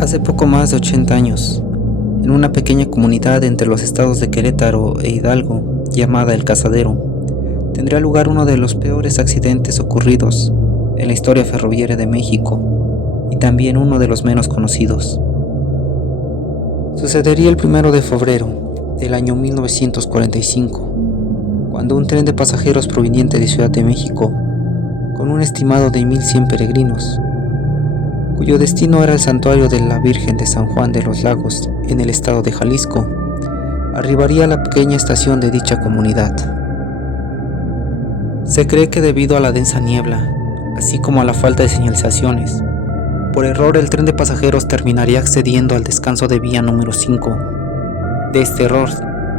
Hace poco más de 80 años, en una pequeña comunidad entre los estados de Querétaro e Hidalgo, llamada El Cazadero, tendría lugar uno de los peores accidentes ocurridos en la historia ferroviaria de México y también uno de los menos conocidos. Sucedería el 1 de febrero del año 1945, cuando un tren de pasajeros proveniente de Ciudad de México, con un estimado de 1,100 peregrinos, cuyo destino era el santuario de la Virgen de San Juan de los Lagos en el estado de Jalisco, arribaría a la pequeña estación de dicha comunidad. Se cree que debido a la densa niebla, así como a la falta de señalizaciones, por error el tren de pasajeros terminaría accediendo al descanso de vía número 5. De este error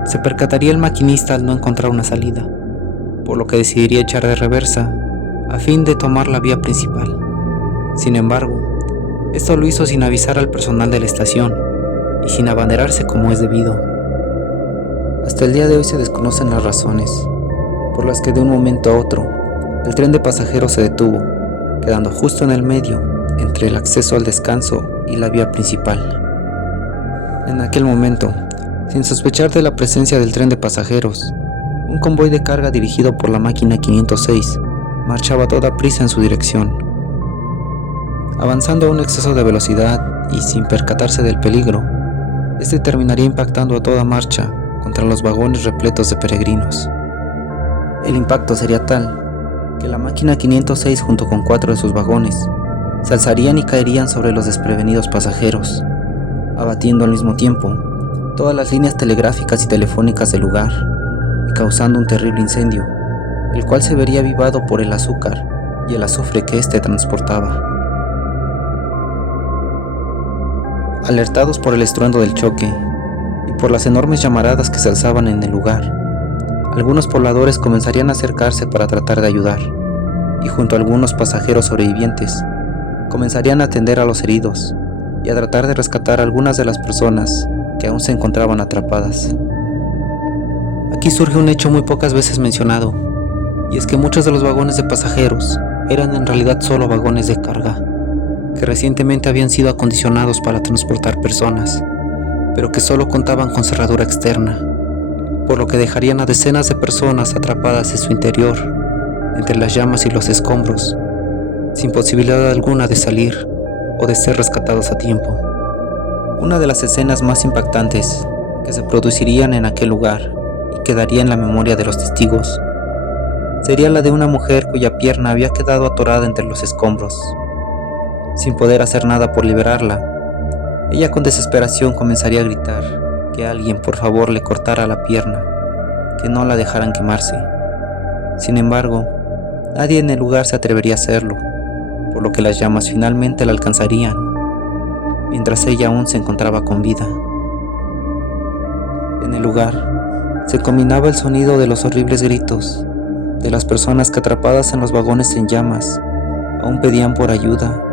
se percataría el maquinista al no encontrar una salida, por lo que decidiría echar de reversa a fin de tomar la vía principal. Sin embargo, esto lo hizo sin avisar al personal de la estación y sin abanderarse como es debido. Hasta el día de hoy se desconocen las razones por las que de un momento a otro el tren de pasajeros se detuvo, quedando justo en el medio entre el acceso al descanso y la vía principal. En aquel momento, sin sospechar de la presencia del tren de pasajeros, un convoy de carga dirigido por la máquina 506 marchaba a toda prisa en su dirección. Avanzando a un exceso de velocidad y sin percatarse del peligro, este terminaría impactando a toda marcha contra los vagones repletos de peregrinos. El impacto sería tal que la máquina 506 junto con 4 de sus vagones se alzarían y caerían sobre los desprevenidos pasajeros, abatiendo al mismo tiempo todas las líneas telegráficas y telefónicas del lugar y causando un terrible incendio, el cual se vería avivado por el azúcar y el azufre que éste transportaba. Alertados por el estruendo del choque y por las enormes llamaradas que se alzaban en el lugar, algunos pobladores comenzarían a acercarse para tratar de ayudar, y junto a algunos pasajeros sobrevivientes, comenzarían a atender a los heridos y a tratar de rescatar a algunas de las personas que aún se encontraban atrapadas. Aquí surge un hecho muy pocas veces mencionado, y es que muchos de los vagones de pasajeros eran en realidad solo vagones de carga, que recientemente habían sido acondicionados para transportar personas, pero que solo contaban con cerradura externa, por lo que dejarían a decenas de personas atrapadas en su interior, entre las llamas y los escombros, sin posibilidad alguna de salir o de ser rescatados a tiempo. Una de las escenas más impactantes que se producirían en aquel lugar y quedaría en la memoria de los testigos sería la de una mujer cuya pierna había quedado atorada entre los escombros. Sin poder hacer nada por liberarla, ella con desesperación comenzaría a gritar que alguien por favor le cortara la pierna, que no la dejaran quemarse. Sin embargo, nadie en el lugar se atrevería a hacerlo, por lo que las llamas finalmente la alcanzarían, mientras ella aún se encontraba con vida. En el lugar se combinaba el sonido de los horribles gritos de las personas que, atrapadas en los vagones en llamas, aún pedían por ayuda,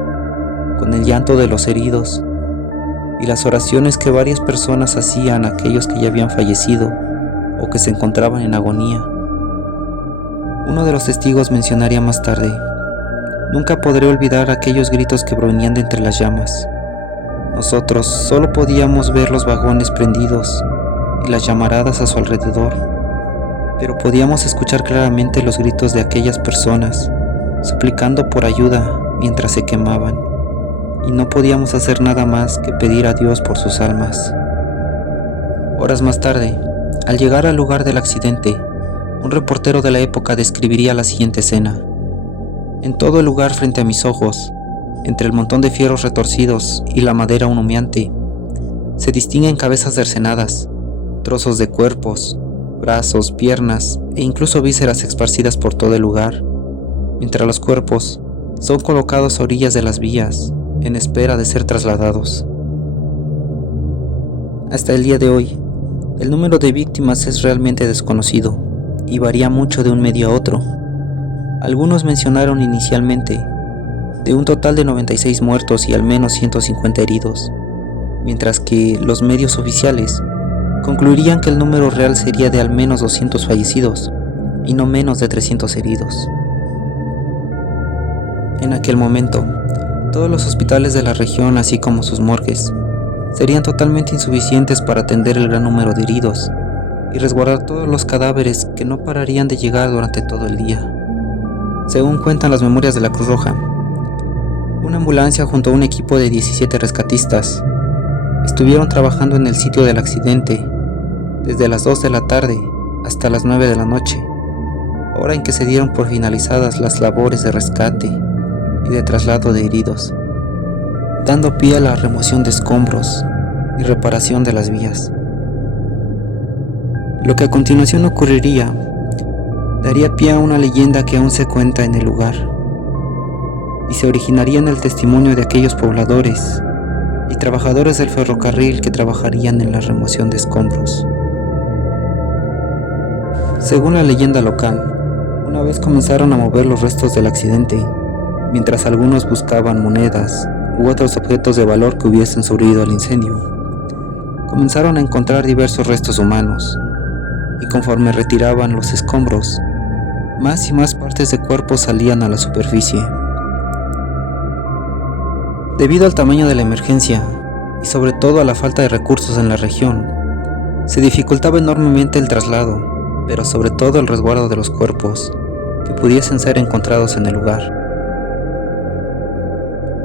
con el llanto de los heridos y las oraciones que varias personas hacían a aquellos que ya habían fallecido o que se encontraban en agonía. Uno de los testigos mencionaría más tarde: "Nunca podré olvidar aquellos gritos que provenían de entre las llamas. Nosotros solo podíamos ver los vagones prendidos y las llamaradas a su alrededor, pero podíamos escuchar claramente los gritos de aquellas personas suplicando por ayuda mientras se quemaban, y no podíamos hacer nada más que pedir a Dios por sus almas". Horas más tarde, al llegar al lugar del accidente, un reportero de la época describiría la siguiente escena: "En todo el lugar frente a mis ojos, entre el montón de fierros retorcidos y la madera aún humeante, se distinguen cabezas cercenadas, trozos de cuerpos, brazos, piernas e incluso vísceras esparcidas por todo el lugar, mientras los cuerpos son colocados a orillas de las vías, en espera de ser trasladados". Hasta el día de hoy, el número de víctimas es realmente desconocido y varía mucho de un medio a otro. Algunos mencionaron inicialmente de un total de 96 muertos y al menos 150 heridos, mientras que los medios oficiales concluirían que el número real sería de al menos 200 fallecidos y no menos de 300 heridos. En aquel momento, Todos los hospitales de la región, así como sus morgues, serían totalmente insuficientes para atender el gran número de heridos y resguardar todos los cadáveres que no pararían de llegar durante todo el día. Según cuentan las memorias de la Cruz Roja, una ambulancia junto a un equipo de 17 rescatistas estuvieron trabajando en el sitio del accidente desde las 2 de la tarde hasta las 9 de la noche, hora en que se dieron por finalizadas las labores de rescate y de traslado de heridos, dando pie a la remoción de escombros y reparación de las vías. Lo que a continuación ocurriría daría pie a una leyenda que aún se cuenta en el lugar y se originaría en el testimonio de aquellos pobladores y trabajadores del ferrocarril que trabajarían en la remoción de escombros. Según la leyenda local, una vez comenzaron a mover los restos del accidente, mientras algunos buscaban monedas u otros objetos de valor que hubiesen sobrevivido al incendio. Comenzaron a encontrar diversos restos humanos, y conforme retiraban los escombros, más y más partes de cuerpos salían a la superficie. Debido al tamaño de la emergencia, y sobre todo a la falta de recursos en la región, se dificultaba enormemente el traslado, pero sobre todo el resguardo de los cuerpos que pudiesen ser encontrados en el lugar,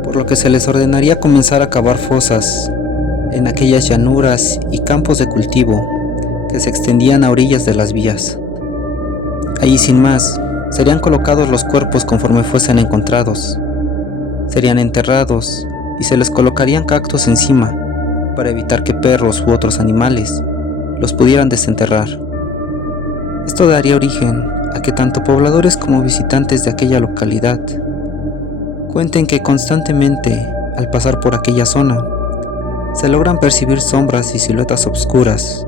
por lo que se les ordenaría comenzar a cavar fosas en aquellas llanuras y campos de cultivo que se extendían a orillas de las vías. Allí sin más, serían colocados los cuerpos conforme fuesen encontrados, serían enterrados y se les colocarían cactus encima para evitar que perros u otros animales los pudieran desenterrar. Esto daría origen a que tanto pobladores como visitantes de aquella localidad cuenten que constantemente, al pasar por aquella zona, se logran percibir sombras y siluetas oscuras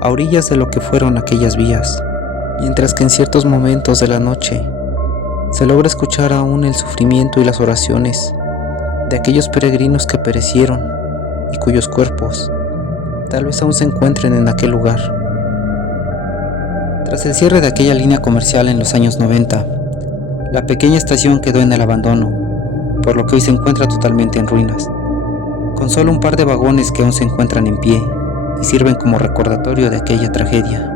a orillas de lo que fueron aquellas vías, mientras que en ciertos momentos de la noche se logra escuchar aún el sufrimiento y las oraciones de aquellos peregrinos que perecieron y cuyos cuerpos tal vez aún se encuentren en aquel lugar. Tras el cierre de aquella línea comercial en los años 90, la pequeña estación quedó en el abandono, por lo que hoy se encuentra totalmente en ruinas, con solo un par de vagones que aún se encuentran en pie y sirven como recordatorio de aquella tragedia.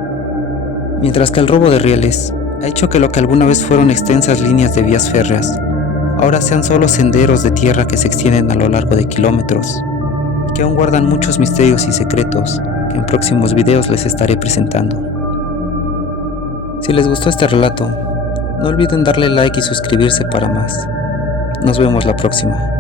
Mientras que el robo de rieles ha hecho que lo que alguna vez fueron extensas líneas de vías férreas, ahora sean solo senderos de tierra que se extienden a lo largo de kilómetros, y que aún guardan muchos misterios y secretos que en próximos videos les estaré presentando. Si les gustó este relato, no olviden darle like y suscribirse para más. Nos vemos la próxima.